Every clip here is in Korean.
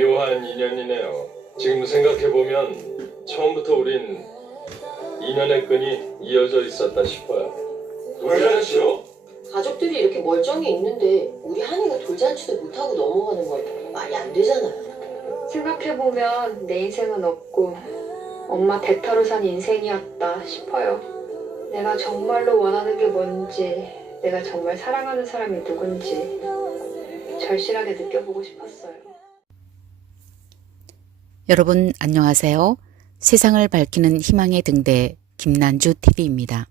묘한 인연이네요. 지금 생각해보면 처음부터 우린 인연의 끈이 이어져 있었다 싶어요. 돌잔치요? 가족들이 이렇게 멀쩡히 있는데 우리 한이가 돌잔치도 못하고 넘어가는 건 말이 안 되잖아요. 생각해보면 내 인생은 없고 엄마 대타로 산 인생이었다 싶어요. 내가 정말로 원하는 게 뭔지, 내가 정말 사랑하는 사람이 누군지 절실하게 느껴보고 싶었어요. 여러분 안녕하세요. 세상을 밝히는 희망의 등대 김난주 TV입니다.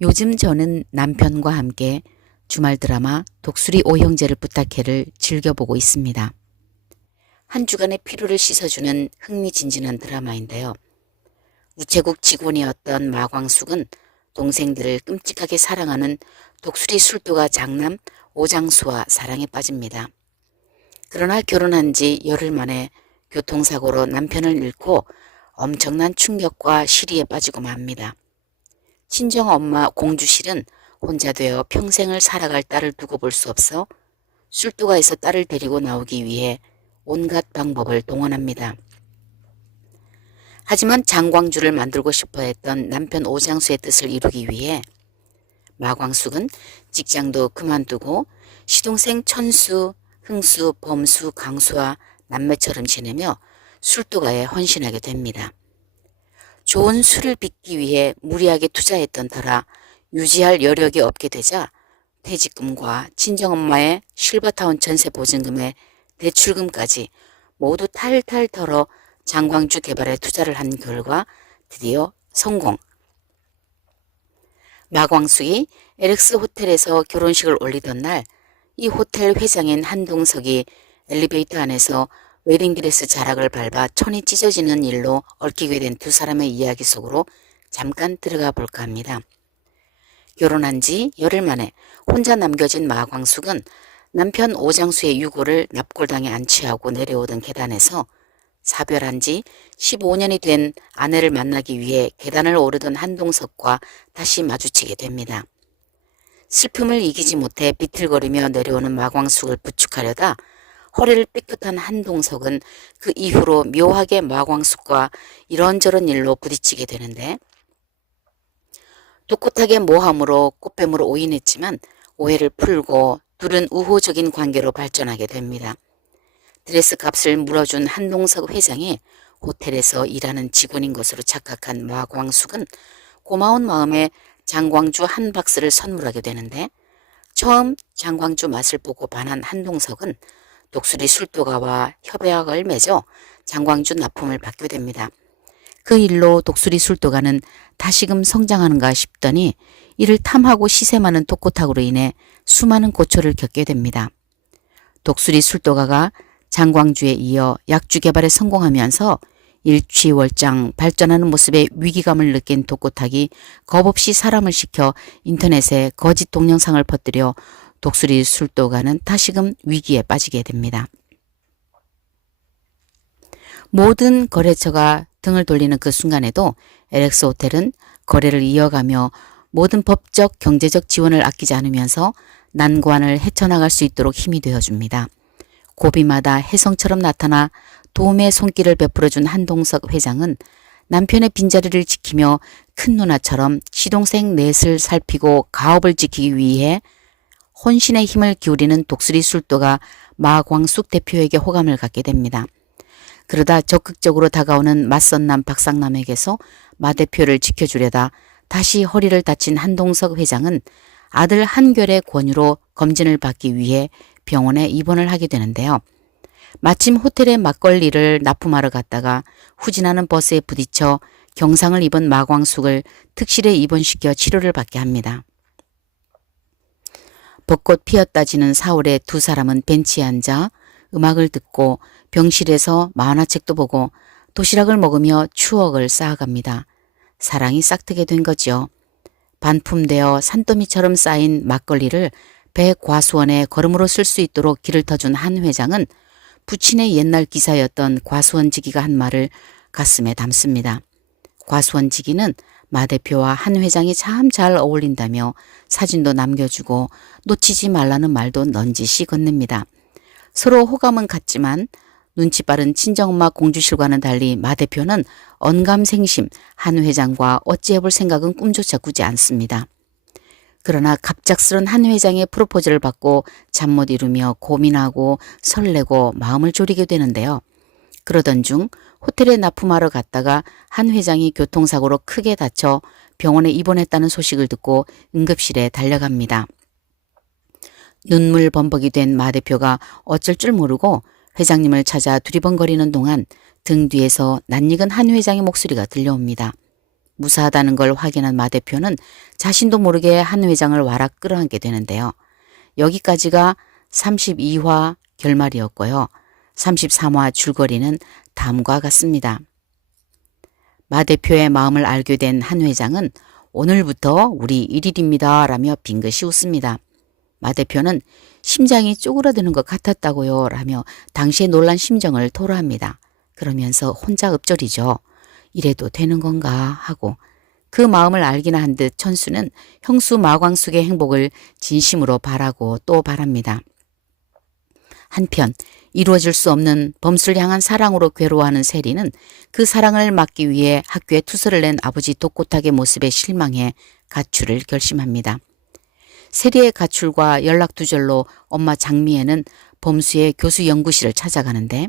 요즘 저는 남편과 함께 주말 드라마 독수리 오형제를 부탁해를 즐겨보고 있습니다. 한 주간의 피로를 씻어주는 흥미진진한 드라마인데요. 우체국 직원이었던 마광숙은 동생들을 끔찍하게 사랑하는 독수리 술도가 장남 오장수와 사랑에 빠집니다. 그러나 결혼한 지 열흘 만에 교통사고로 남편을 잃고 엄청난 충격과 시리에 빠지고 맙니다. 친정엄마 공주실은 혼자 되어 평생을 살아갈 딸을 두고 볼 수 없어 술도가에서 딸을 데리고 나오기 위해 온갖 방법을 동원합니다. 하지만 장광주를 만들고 싶어 했던 남편 오장수의 뜻을 이루기 위해 마광숙은 직장도 그만두고 시동생 천수, 흥수, 범수, 강수와 남매처럼 지내며 술도가에 헌신하게 됩니다. 좋은 술을 빚기 위해 무리하게 투자했던 터라 유지할 여력이 없게 되자 퇴직금과 친정엄마의 실버타운 전세 보증금에 대출금까지 모두 탈탈 털어 장광주 개발에 투자를 한 결과 드디어 성공. 마광숙이 LX 호텔에서 결혼식을 올리던 날 이 호텔 회장인 한동석이 엘리베이터 안에서 웨딩드레스 자락을 밟아 천이 찢어지는 일로 얽히게 된 두 사람의 이야기 속으로 잠깐 들어가 볼까 합니다. 결혼한 지 열흘 만에 혼자 남겨진 마광숙은 남편 오장수의 유고를 납골당에 안치하고 내려오던 계단에서 사별한 지 15년이 된 아내를 만나기 위해 계단을 오르던 한동석과 다시 마주치게 됩니다. 슬픔을 이기지 못해 비틀거리며 내려오는 마광숙을 부축하려다 허리를 삐끗한 한동석은 그 이후로 묘하게 마광숙과 이런저런 일로 부딪히게 되는데 꼿꼿하게 모함으로 꽃뱀으로 오인했지만 오해를 풀고 둘은 우호적인 관계로 발전하게 됩니다. 드레스 값을 물어준 한동석 회장이 호텔에서 일하는 직원인 것으로 착각한 마광숙은 고마운 마음에 장광주 한 박스를 선물하게 되는데 처음 장광주 맛을 보고 반한 한동석은 독수리 술도가와 협약을 맺어 장광주 납품을 받게 됩니다. 그 일로 독수리 술도가는 다시금 성장하는가 싶더니 이를 탐하고 시샘하는 독고탁으로 인해 수많은 고초를 겪게 됩니다. 독수리 술도가가 장광주에 이어 약주 개발에 성공하면서 일취월장 발전하는 모습에 위기감을 느낀 독고탁이 겁없이 사람을 시켜 인터넷에 거짓 동영상을 퍼뜨려 독수리 술도가는 다시금 위기에 빠지게 됩니다. 모든 거래처가 등을 돌리는 그 순간에도 LX 호텔은 거래를 이어가며 모든 법적 경제적 지원을 아끼지 않으면서 난관을 헤쳐나갈 수 있도록 힘이 되어줍니다. 고비마다 혜성처럼 나타나 도움의 손길을 베풀어준 한동석 회장은 남편의 빈자리를 지키며 큰 누나처럼 시동생 넷을 살피고 가업을 지키기 위해 혼신의 힘을 기울이는 독수리 술도가 마광숙 대표에게 호감을 갖게 됩니다. 그러다 적극적으로 다가오는 맞선남 박상남에게서 마 대표를 지켜주려다 다시 허리를 다친 한동석 회장은 아들 한결의 권유로 검진을 받기 위해 병원에 입원을 하게 되는데요. 마침 호텔에 막걸리를 납품하러 갔다가 후진하는 버스에 부딪혀 경상을 입은 마광숙을 특실에 입원시켜 치료를 받게 합니다. 벚꽃 피었다 지는 4월에 두 사람은 벤치에 앉아 음악을 듣고 병실에서 만화책도 보고 도시락을 먹으며 추억을 쌓아갑니다. 사랑이 싹트게 된 거죠. 반품되어 산더미처럼 쌓인 막걸리를 배 과수원에 걸음으로 쓸 수 있도록 길을 터준 한 회장은 부친의 옛날 기사였던 과수원지기가 한 말을 가슴에 담습니다. 과수원지기는 마 대표와 한 회장이 참 잘 어울린다며 사진도 남겨주고 놓치지 말라는 말도 넌지시 건넵니다. 서로 호감은 같지만 눈치 빠른 친정엄마 공주실과는 달리 마 대표는 언감생심 한 회장과 어찌해볼 생각은 꿈조차 꾸지 않습니다. 그러나 갑작스런 한 회장의 프로포즈를 받고 잠 못 이루며 고민하고 설레고 마음을 졸이게 되는데요. 그러던 중 호텔에 납품하러 갔다가 한 회장이 교통사고로 크게 다쳐 병원에 입원했다는 소식을 듣고 응급실에 달려갑니다. 눈물 범벅이 된 마 대표가 어쩔 줄 모르고 회장님을 찾아 두리번거리는 동안 등 뒤에서 낯익은 한 회장의 목소리가 들려옵니다. 무사하다는 걸 확인한 마 대표는 자신도 모르게 한 회장을 와락 끌어안게 되는데요. 여기까지가 32화 결말이었고요. 33화 줄거리는 다음과 같습니다. 마 대표의 마음을 알게 된 한 회장은 오늘부터 우리 1일입니다 라며 빙긋이 웃습니다. 마 대표는 심장이 쪼그라드는 것 같았다고요 라며 당시의 놀란 심정을 토로합니다. 그러면서 혼자 읊조리죠. 이래도 되는 건가 하고 그 마음을 알기나 한 듯 천수는 형수 마광숙의 행복을 진심으로 바라고 또 바랍니다. 한편 이루어질 수 없는 범수를 향한 사랑으로 괴로워하는 세리는 그 사랑을 막기 위해 학교에 투서를 낸 아버지 독고탁의 모습에 실망해 가출을 결심합니다. 세리의 가출과 연락두절로 엄마 장미애는 범수의 교수 연구실을 찾아가는데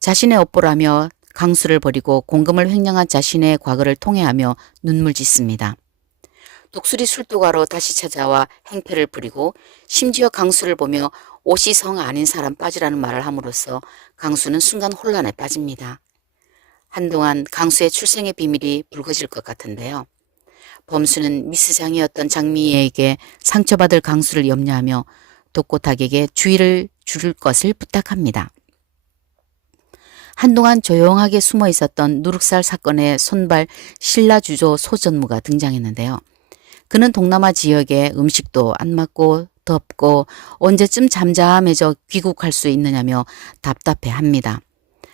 자신의 업보라며 강수를 버리고 공금을 횡령한 자신의 과거를 통회하며 눈물 짓습니다. 독수리 술도가로 다시 찾아와 행패를 부리고 심지어 강수를 보며 옷이 성 아닌 사람 빠지라는 말을 함으로써 강수는 순간 혼란에 빠집니다. 한동안 강수의 출생의 비밀이 불거질 것 같은데요. 범수는 미스장이었던 장미애에게 상처받을 강수를 염려하며 독고탁에게 주의를 줄 것을 부탁합니다. 한동안 조용하게 숨어 있었던 누룩살 사건의 손발 신라주조 소전무가 등장했는데요. 그는 동남아 지역에 음식도 안 맞고 덥고 언제쯤 잠잠해져 귀국할 수 있느냐며 답답해합니다.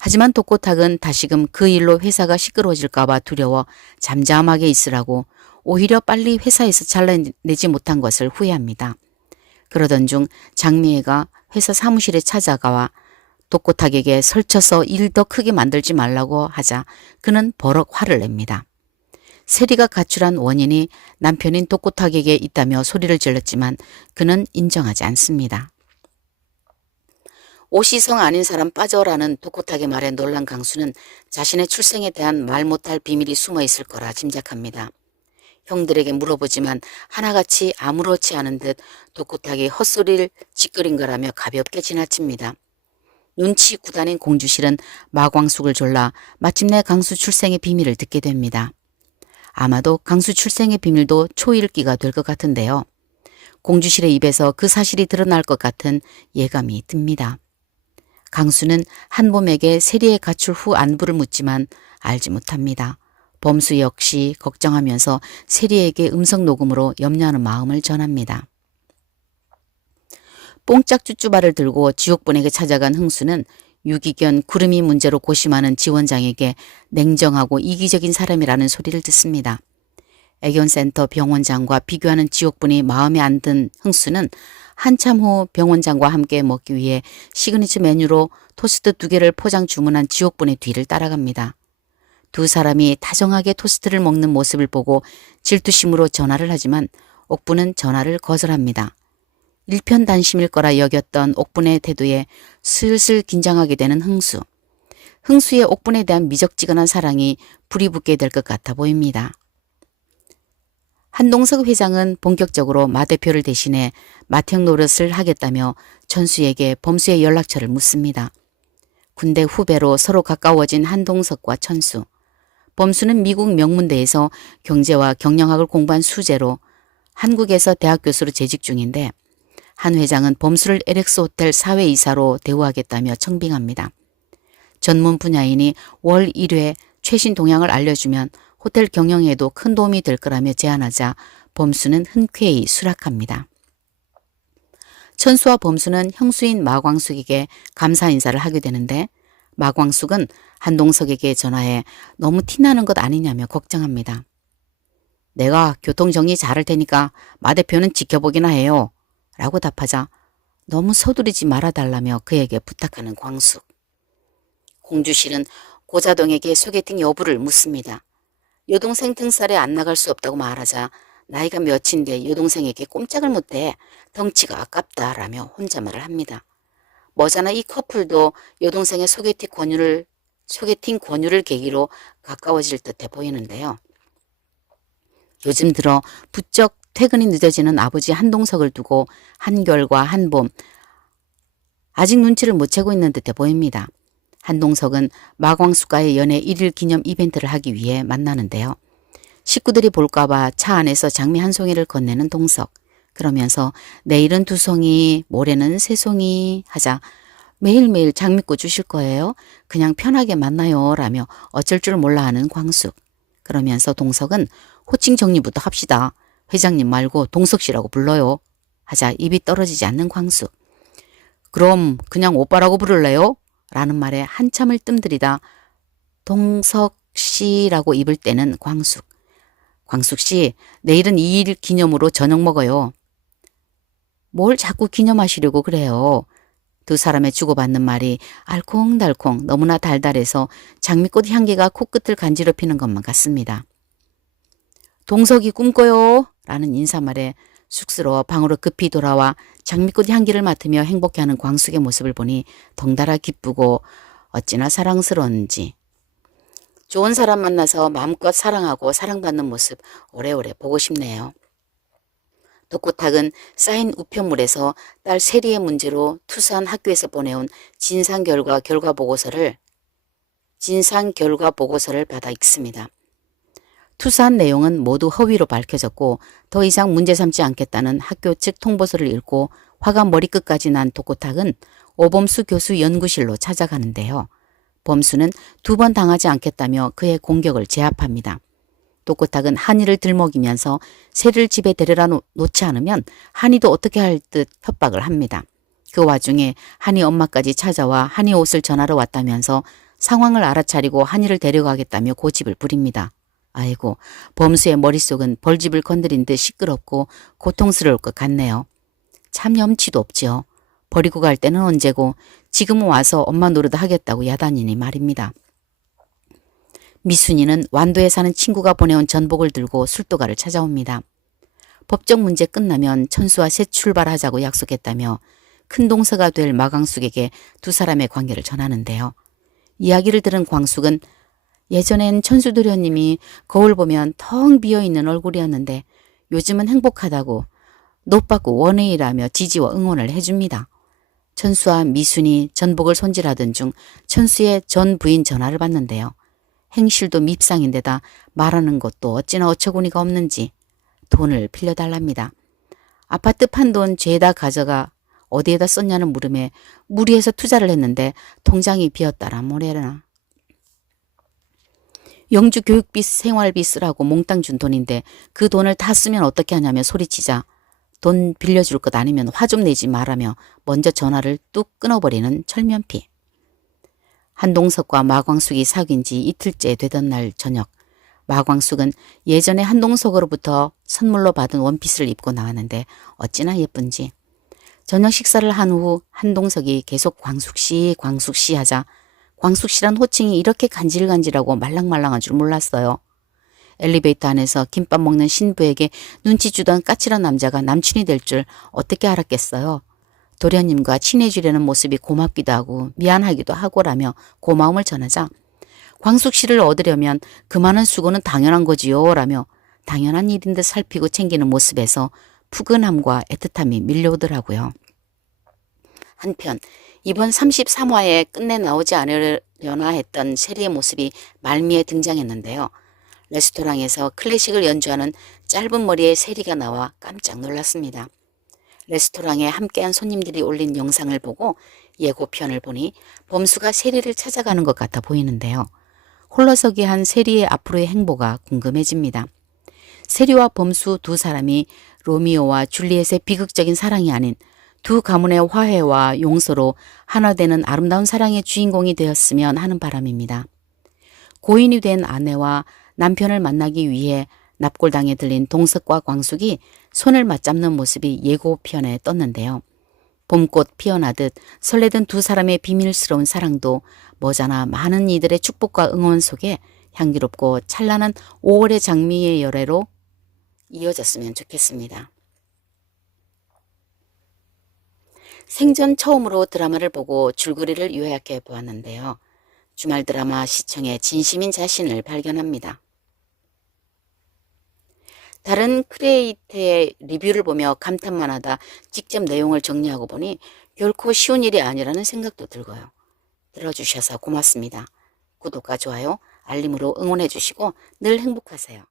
하지만 독고탁은 다시금 그 일로 회사가 시끄러워질까 봐 두려워 잠잠하게 있으라고 오히려 빨리 회사에서 잘라내지 못한 것을 후회합니다. 그러던 중 장미애가 회사 사무실에 찾아가와 독고탁에게 설쳐서 일 더 크게 만들지 말라고 하자 그는 버럭 화를 냅니다. 세리가 가출한 원인이 남편인 독고탁에게 있다며 소리를 질렀지만 그는 인정하지 않습니다. 옷이 성 아닌 사람 빠져라는 독고탁의 말에 놀란 강수는 자신의 출생에 대한 말 못할 비밀이 숨어 있을 거라 짐작합니다. 형들에게 물어보지만 하나같이 아무렇지 않은 듯 독고탁이 헛소리를 짓거린 거라며 가볍게 지나칩니다. 눈치 구단인 공주실은 마광숙을 졸라 마침내 강수 출생의 비밀을 듣게 됩니다. 아마도 강수 출생의 비밀도 초읽기가 될 것 같은데요. 공주실의 입에서 그 사실이 드러날 것 같은 예감이 듭니다. 강수는 한봄에게 세리의 가출 후 안부를 묻지만 알지 못합니다. 범수 역시 걱정하면서 세리에게 음성 녹음으로 염려하는 마음을 전합니다. 뽕짝 쭈쭈바를 들고 지옥분에게 찾아간 흥수는 유기견 구름이 문제로 고심하는 지원장에게 냉정하고 이기적인 사람이라는 소리를 듣습니다. 애견센터 병원장과 비교하는 지옥분이 마음에 안 든 흥수는 한참 후 병원장과 함께 먹기 위해 시그니처 메뉴로 토스트 2개를 포장 주문한 지옥분의 뒤를 따라갑니다. 두 사람이 다정하게 토스트를 먹는 모습을 보고 질투심으로 전화를 하지만 옥분은 전화를 거절합니다. 일편단심일 거라 여겼던 옥분의 태도에 슬슬 긴장하게 되는 흥수. 흥수의 옥분에 대한 미적지근한 사랑이 불이 붙게 될 것 같아 보입니다. 한동석 회장은 본격적으로 마 대표를 대신해 맏형 노릇을 하겠다며 천수에게 범수의 연락처를 묻습니다. 군대 후배로 서로 가까워진 한동석과 천수. 범수는 미국 명문대에서 경제와 경영학을 공부한 수재로 한국에서 대학 교수로 재직 중인데 한 회장은 범수를 LX 호텔 사회이사로 대우하겠다며 청빙합니다. 전문 분야이니 월 1회 최신 동향을 알려주면 호텔 경영에도 큰 도움이 될 거라며 제안하자 범수는 흔쾌히 수락합니다. 천수와 범수는 형수인 마광숙에게 감사 인사를 하게 되는데 마광숙은 한동석에게 전화해 너무 티나는 것 아니냐며 걱정합니다. 내가 교통정리 잘할 테니까 마 대표는 지켜보기나 해요. 라고 답하자 너무 서두르지 말아달라며 그에게 부탁하는 광숙. 공주실은 고자동에게 소개팅 여부를 묻습니다. 여동생 등살에 안 나갈 수 없다고 말하자 나이가 몇인데 여동생에게 꼼짝을 못해 덩치가 아깝다라며 혼잣말을 합니다. 머자나 이 커플도 여동생의 소개팅 권유를 계기로 가까워질 듯해 보이는데요. 요즘 들어 부쩍 퇴근이 늦어지는 아버지 한동석을 두고 한결과 한봄 아직 눈치를 못 채고 있는 듯해 보입니다. 한동석은 마광숙과의 연애 1일 기념 이벤트를 하기 위해 만나는데요. 식구들이 볼까봐 차 안에서 장미 한 송이를 건네는 동석. 그러면서 내일은 2송이, 모레는 3송이 하자 매일매일 장미꽃 주실 거예요? 그냥 편하게 만나요 라며 어쩔 줄 몰라 하는 광숙. 그러면서 동석은 호칭 정리부터 합시다. 회장님 말고 동석 씨라고 불러요. 하자 입이 떨어지지 않는 광숙. 그럼 그냥 오빠라고 부를래요? 라는 말에 한참을 뜸들이다 동석 씨라고 입을 떼는 광숙. 광숙 씨, 내일은 2일 기념으로 저녁 먹어요. 뭘 자꾸 기념하시려고 그래요. 두 사람의 주고받는 말이 알콩달콩 너무나 달달해서 장미꽃 향기가 코끝을 간지럽히는 것만 같습니다. 동석이 꿈꿔요 라는 인사말에 쑥스러워 방으로 급히 돌아와 장미꽃 향기를 맡으며 행복해하는 광숙의 모습을 보니 덩달아 기쁘고 어찌나 사랑스러운지. 좋은 사람 만나서 마음껏 사랑하고 사랑받는 모습 오래오래 보고 싶네요. 독고탁은 쌓인 우편물에서 딸 세리의 문제로 투사한 학교에서 보내온 진상 결과 보고서를 받아 읽습니다. 투사한 내용은 모두 허위로 밝혀졌고 더 이상 문제 삼지 않겠다는 학교 측 통보서를 읽고 화가 머리끝까지 난 독고탁은 오범수 교수 연구실로 찾아가는데요. 범수는 2번 당하지 않겠다며 그의 공격을 제압합니다. 독고탁은 한이를 들먹이면서 세리를 집에 데려다 놓지 않으면 한이도 어떻게 할 듯 협박을 합니다. 그 와중에 한이 엄마까지 찾아와 한이 옷을 전하러 왔다면서 상황을 알아차리고 한이를 데려가겠다며 고집을 부립니다. 아이고, 범수의 머릿속은 벌집을 건드린 듯 시끄럽고 고통스러울 것 같네요. 참 염치도 없지요. 버리고 갈 때는 언제고 지금은 와서 엄마 노릇 하겠다고 야단이니 말입니다. 미순이는 완도에 사는 친구가 보내온 전복을 들고 술도가를 찾아옵니다. 법적 문제 끝나면 천수와 새 출발하자고 약속했다며 큰동서가 될 마광숙에게 두 사람의 관계를 전하는데요. 이야기를 들은 광숙은 예전엔 천수 도련님이 거울 보면 텅 비어있는 얼굴이었는데 요즘은 행복하다고 노빠꾸 원해이라며 지지와 응원을 해줍니다. 천수와 미순이 전복을 손질하던 중 천수의 전 부인 전화를 받는데요. 행실도 밉상인데다 말하는 것도 어찌나 어처구니가 없는지 돈을 빌려달랍니다. 아파트 판 돈 죄다 가져가 어디에다 썼냐는 물음에 무리해서 투자를 했는데 통장이 비었다라 뭐래나. 영주 교육비 생활비 쓰라고 몽땅 준 돈인데 그 돈을 다 쓰면 어떻게 하냐며 소리치자 돈 빌려줄 것 아니면 화 좀 내지 말라며 먼저 전화를 뚝 끊어버리는 철면피. 한동석과 마광숙이 사귄 지 이틀째 되던 날 저녁 마광숙은 예전에 한동석으로부터 선물로 받은 원피스를 입고 나왔는데 어찌나 예쁜지. 저녁 식사를 한 후 한동석이 계속 광숙씨 하자 광숙씨란 호칭이 이렇게 간질간질하고 말랑말랑한 줄 몰랐어요. 엘리베이터 안에서 김밥 먹는 신부에게 눈치 주던 까칠한 남자가 남친이 될 줄 어떻게 알았겠어요. 도련님과 친해지려는 모습이 고맙기도 하고 미안하기도 하고라며 고마움을 전하자 광숙씨를 얻으려면 그 많은 수고는 당연한 거지요 라며 당연한 일인 듯 살피고 챙기는 모습에서 푸근함과 애틋함이 밀려오더라고요. 한편 이번 33화에 끝내 나오지 않으려나 했던 세리의 모습이 말미에 등장했는데요. 레스토랑에서 클래식을 연주하는 짧은 머리의 세리가 나와 깜짝 놀랐습니다. 레스토랑에 함께한 손님들이 올린 영상을 보고 예고편을 보니 범수가 세리를 찾아가는 것 같아 보이는데요. 홀로서기 한 세리의 앞으로의 행보가 궁금해집니다. 세리와 범수 두 사람이 로미오와 줄리엣의 비극적인 사랑이 아닌 두 가문의 화해와 용서로 하나 되는 아름다운 사랑의 주인공이 되었으면 하는 바람입니다. 고인이 된 아내와 남편을 만나기 위해 납골당에 들린 동석과 광숙이 손을 맞잡는 모습이 예고편에 떴는데요. 봄꽃 피어나듯 설레던 두 사람의 비밀스러운 사랑도 머지않아 많은 이들의 축복과 응원 속에 향기롭고 찬란한 5월의 장미의 열애로 이어졌으면 좋겠습니다. 생전 처음으로 드라마를 보고 줄거리를 요약해 보았는데요. 주말 드라마 시청에 진심인 자신을 발견합니다. 다른 크리에이터의 리뷰를 보며 감탄만 하다 직접 내용을 정리하고 보니 결코 쉬운 일이 아니라는 생각도 들고요. 들어주셔서 고맙습니다. 구독과 좋아요, 알림으로 응원해 주시고 늘 행복하세요.